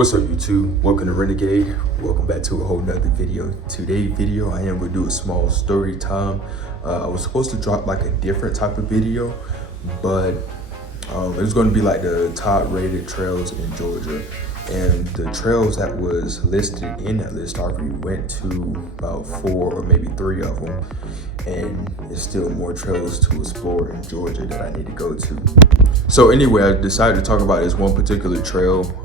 What's up YouTube? Welcome to Renegade. Welcome back to a whole nother video. Today's video I am going to do a small story time. I was supposed to drop like a different type of video, but it was going to be like the top rated trails in Georgia, and the trails that was listed in that list I already went to about 4 or maybe 3 of them, and there's still more trails to explore in Georgia that I need to go to. So anyway, I decided to talk about this one particular trail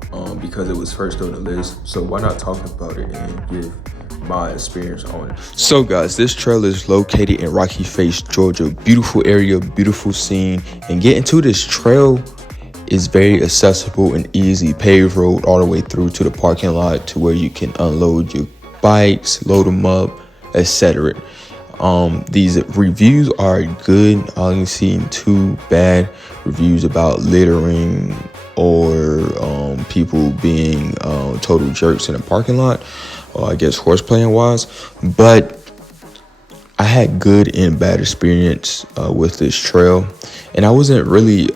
because it was first on the list. So why not talk about it and give my experience on it. So guys, this trail is located in Rocky Face, Georgia. Beautiful area, beautiful scene, and getting to this trail is very accessible and easy. Paved road all the way through to the parking lot to where you can unload your bikes, load them up, etc. These reviews are good. I haven't seen too bad reviews about littering or people being total jerks in the parking lot, or I guess horseplaying wise. But I had good and bad experience with this trail, and I wasn't really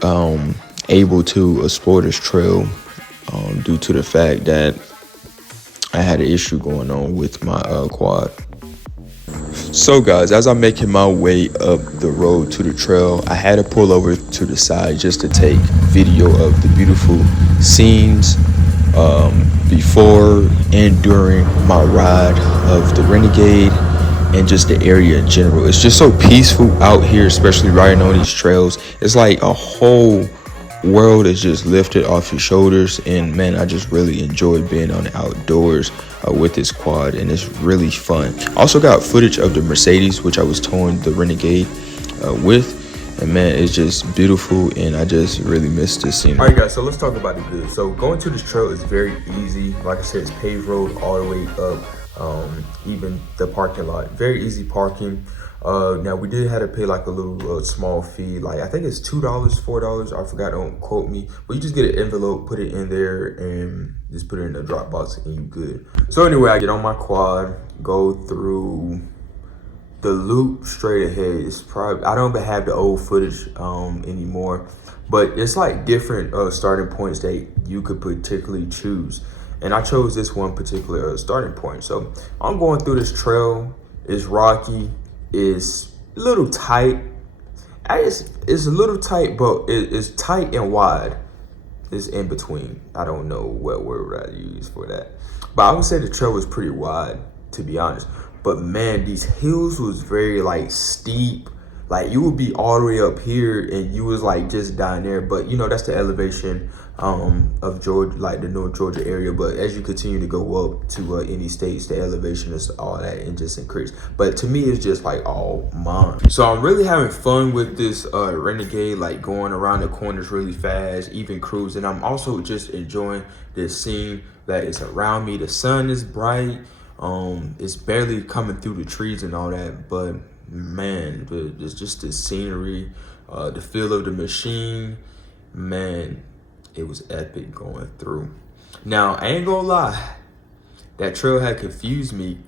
able to explore this trail due to the fact that I had an issue going on with my quad. So guys, as I'm making my way up the road to the trail, I had to pull over to the side just to take video of the beautiful scenes before and during my ride of the Renegade, and just the area in general. It's just so peaceful out here, especially riding on these trails. It's like a whole world is just lifted off your shoulders, and man, I just really enjoy being on the outdoors with this quad, and it's really fun. Also got footage of the Mercedes, which I was towing the Renegade with, and man, it's just beautiful, and I just really miss this scene. All right guys, so let's talk about the good. So going to this trail is very easy. Like I said, it's paved road all the way up, even the parking lot, very easy parking. Now we did have to pay like a little small fee, like I think it's $2, $4, I forgot, don't quote me, but you just get an envelope, put it in there, and just put it in the drop box, and you good. So anyway, I get on my quad, go through the loop straight ahead. It's probably, I don't have the old footage anymore, but it's like different starting points that you could particularly choose, and I chose this one particular starting point. So I'm going through this trail. It's rocky, is a little tight. It's a little tight, but it's tight and wide. It's in between. I don't know what word I use for that, but I would say the trail was pretty wide, to be honest. But man, these hills was very like steep. Like you would be all the way up here and you was like just down there, but you know, that's the elevation of Georgia, like the North Georgia area. But as you continue to go up to any states, the elevation is all that and just increase. But to me, it's just like all mine. So I'm really having fun with this Renegade, like going around the corners really fast, even cruising. I'm also just enjoying this scene that is around me. The sun is bright. It's barely coming through the trees and all that, but man, it's just the scenery, the feel of the machine, man, it was epic going through. Now I ain't gonna lie, that trail had confused me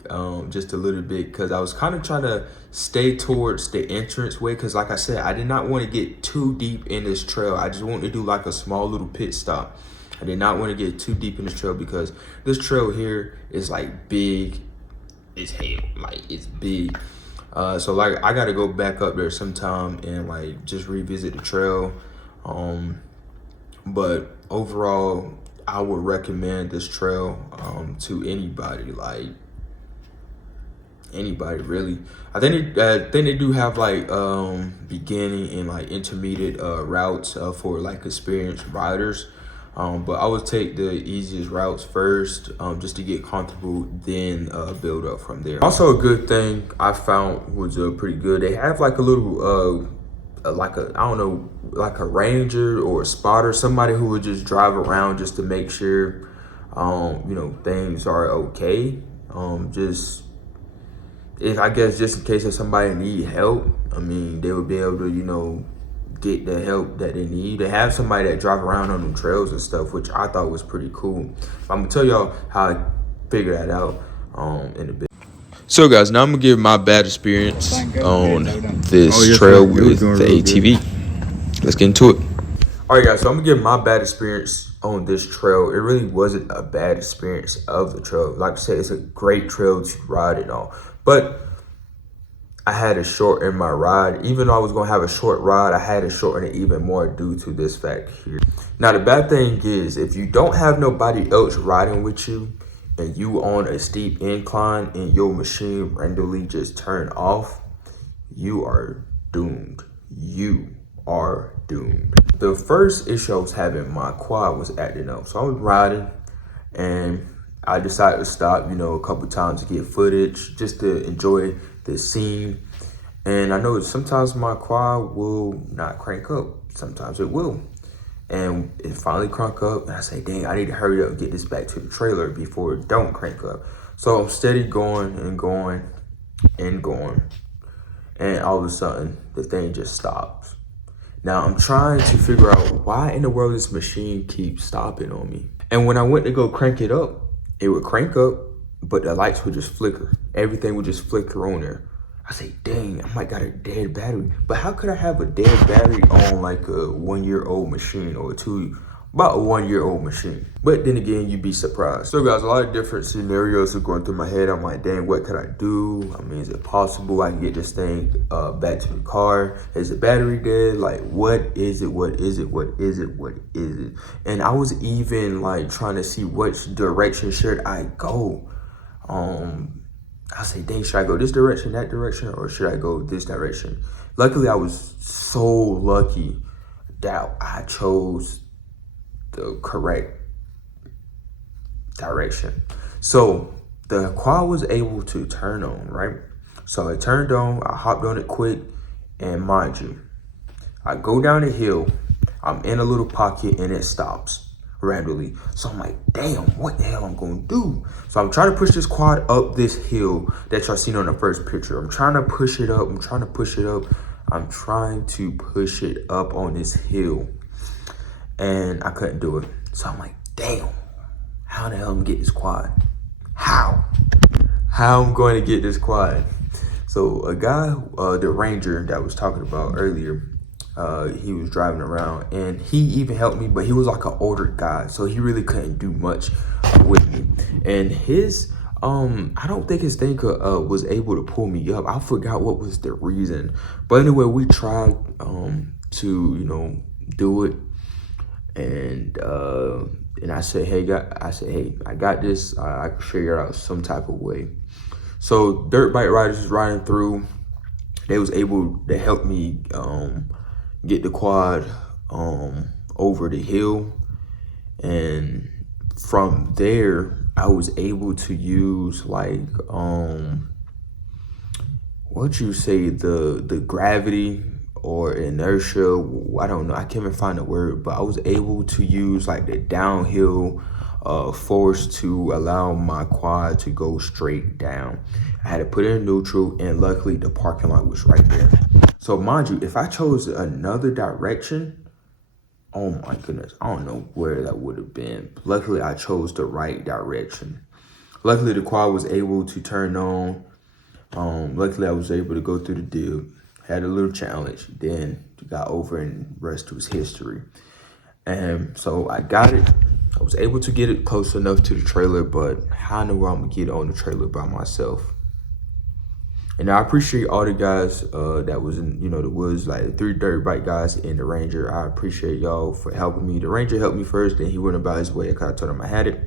just a little bit, because I was kind of trying to stay towards the entrance way, because like I said, I did not want to get too deep in this trail. I just wanted to do like a small little pit stop. I did not want to get too deep in this trail because this trail here is like big as hell, like it's big. So like I gotta go back up there sometime and like just revisit the trail. But overall, I would recommend this trail to anybody, like anybody really. I think they do have like beginning and like intermediate routes for like experienced riders. But I would take the easiest routes first, just to get comfortable, then build up from there. Also, a good thing I found was pretty good. They have like a little, like a, I don't know, like a ranger or a spotter, somebody who would just drive around just to make sure, you know, things are okay. Just, if I guess just in case if somebody need help, I mean, they would be able to, you know, get the help that they need. They have somebody that drive around on them trails and stuff, which I thought was pretty cool. I'm gonna tell y'all how I figured that out in a bit. So guys, now I'm gonna give my bad experience on this trail with the ATV. Let's get into it. All right guys, so I'm gonna give my bad experience on this trail. It really wasn't a bad experience of the trail. Like I said, it's a great trail to ride it on. But I had to shorten my ride. Even though I was going to have a short ride, I had to shorten it even more due to this fact here. Now, the bad thing is, if you don't have nobody else riding with you and you on a steep incline and your machine randomly just turn off, you are doomed. You are doomed. The first issue I was having, my quad was acting up. So I was riding and I decided to stop, a couple times to get footage, just to enjoy the scene. And I know sometimes my quad will not crank up. Sometimes it will. And it finally crank up and I say, dang, I need to hurry up and get this back to the trailer before it don't crank up. So I'm steady going and going and going. And all of a sudden, the thing just stops. Now I'm trying to figure out why in the world this machine keeps stopping on me. And when I went to go crank it up, it would crank up, but the lights would just flicker. Everything would just flicker on there. I say, dang, I might got a dead battery. But how could I have a dead battery on like a 1-year-old machine or about a 1-year-old machine? But then again, you'd be surprised. So guys, a lot of different scenarios are going through my head. I'm like, dang, what could I do? I mean, is it possible I can get this thing back to the car? Is the battery dead? Like, what is it? What is it? What is it? What is it? And I was even like trying to see which direction should I go. I say, dang, should I go this direction, that direction, or should I go this direction? Luckily, I was so lucky that I chose the correct direction. So the quad was able to turn on, right? So it turned on, I hopped on it quick, and mind you, I go down the hill, I'm in a little pocket, and it stops randomly. So I'm like, damn, what the hell I'm gonna do? So I'm trying to push this quad up this hill that y'all seen on the first picture. I'm trying to push it up. I'm trying to push it up on this hill. And I couldn't do it. So I'm like, damn, how the hell I'm gonna get this quad? How I'm going to get this quad? So a guy, the ranger that I was talking about earlier, he was driving around and he even helped me, but he was like an older guy, so he really couldn't do much with me. And his I don't think his thing was able to pull me up. I forgot what was the reason, but anyway, we tried to do it. And I said, hey, I got this. I can figure it out some type of way. So dirt bike riders was riding through. They was able to help me get the quad over the hill, and from there I was able to use like what you say, the gravity or inertia, I don't know, I can't even find the word, but I was able to use like the downhill force to allow my quad to go straight down. I had to put it in neutral, and luckily the parking lot was right there. So mind you, if I chose another direction, oh my goodness, I don't know where that would have been. Luckily I chose the right direction. Luckily the quad was able to turn on. Luckily I was able to go through the deal. Had a little challenge, then got over, and rest was history. And so I got it. I was able to get it close enough to the trailer, but how in the world I'm gonna get on the trailer by myself? And I appreciate all the guys that was in, the woods, like the 3 dirt bike guys and the ranger. I appreciate y'all for helping me. The ranger helped me first, then he went about his way. I told him I had it.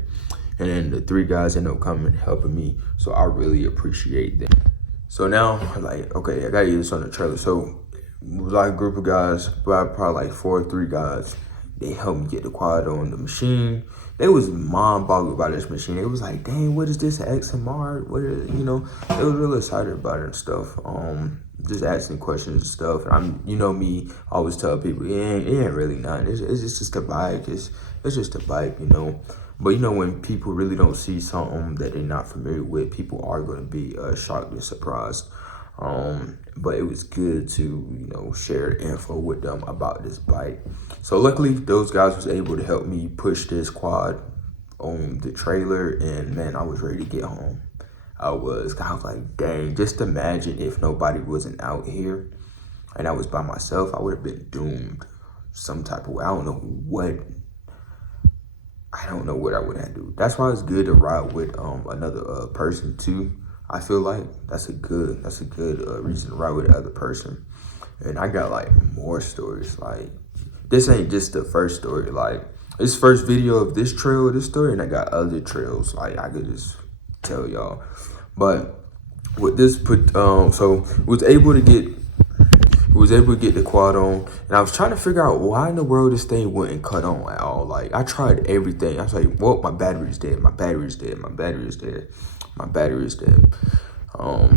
And then the 3 guys ended up coming and helping me. So I really appreciate them. So now, like, okay, I gotta get this on the trailer. So it was like a group of guys, probably like 4 or 3 guys. They helped me get the quad on the machine. They was mind-boggled about this machine. They was like, dang, what is this, XMR? What is, they was really excited about it and stuff. Just asking questions and stuff. And me, I always tell people, it ain't really nothing. It's just a bike. It's just a bike, But when people really don't see something that they're not familiar with, people are going to be shocked and surprised. But it was good to share info with them about this bike. So luckily those guys was able to help me push this quad on the trailer, and man, I was ready to get home. I was like, dang, just imagine if nobody wasn't out here and I was by myself, I would have been doomed some type of way. I don't know what I don't know what I would have to do. That's why it's good to ride with another person too. I feel like that's a good reason to ride with the other person. And I got like more stories. Like this ain't just the first story. Like this first video of this trail, this story, and I got other trails. Like I could just tell y'all. But with this so was able to get the quad on, and I was trying to figure out why in the world this thing wouldn't cut on at all. Like I tried everything. I was like, well, my battery's dead, my battery's dead, my battery's dead, my battery is dead.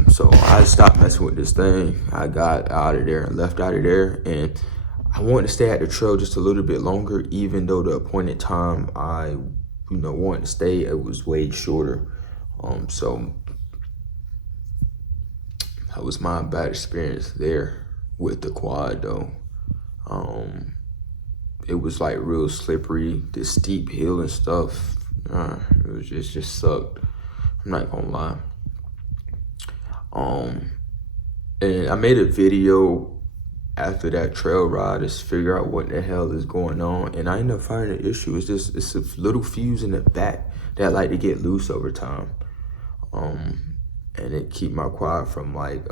So I stopped messing with this thing. I got out of there and left out of there, and I wanted to stay at the trail just a little bit longer, even though the appointed time I, wanted to stay, it was way shorter. So that was my bad experience there with the quad though. It was like real slippery, this steep hill and stuff. It just sucked. I'm not gonna lie. And I made a video after that trail ride to figure out what the hell is going on, and I ended up finding the issue. It's a little fuse in the back that like to get loose over time. And it keep my quad from like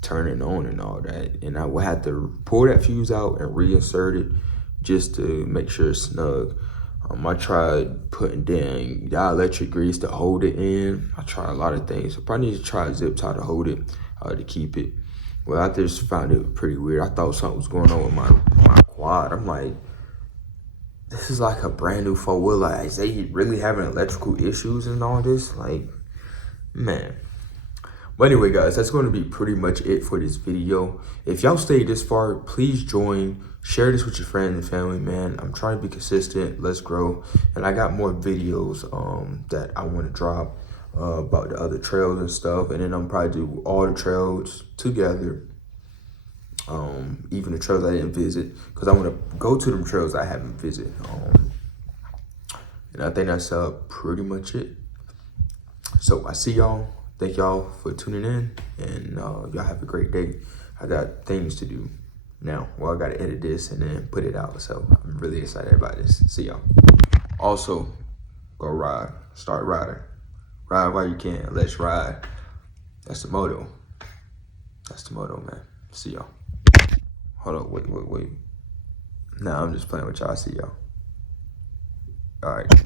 turning on and all that. And I would have to pull that fuse out and reinsert it just to make sure it's snug. I tried putting down dielectric grease to hold it in. I tried a lot of things. I probably need to try a zip tie to hold it, to keep it. Well, I just found it pretty weird. I thought something was going on with my quad. I'm like, this is like a brand new four-wheeler. Like, is they really having electrical issues and all this? Like, man. But anyway, guys, that's going to be pretty much it for this video. If y'all stayed this far, please join. Share this with your friends and family, man. I'm trying to be consistent. Let's grow. And I got more videos that I want to drop about the other trails and stuff. And then I'm probably do all the trails together. Even the trails I didn't visit. Because I want to go to them trails I haven't visited. And I think that's pretty much it. So I see y'all. Thank y'all for tuning in, and y'all have a great day. I got things to do now. Well, I got to edit this and then put it out, so I'm really excited about this. See y'all. Also, go ride. Start riding. Ride while you can. Let's ride. That's the motto. That's the motto, man. See y'all. Hold up. Wait. Nah, I'm just playing with y'all. See y'all. All right.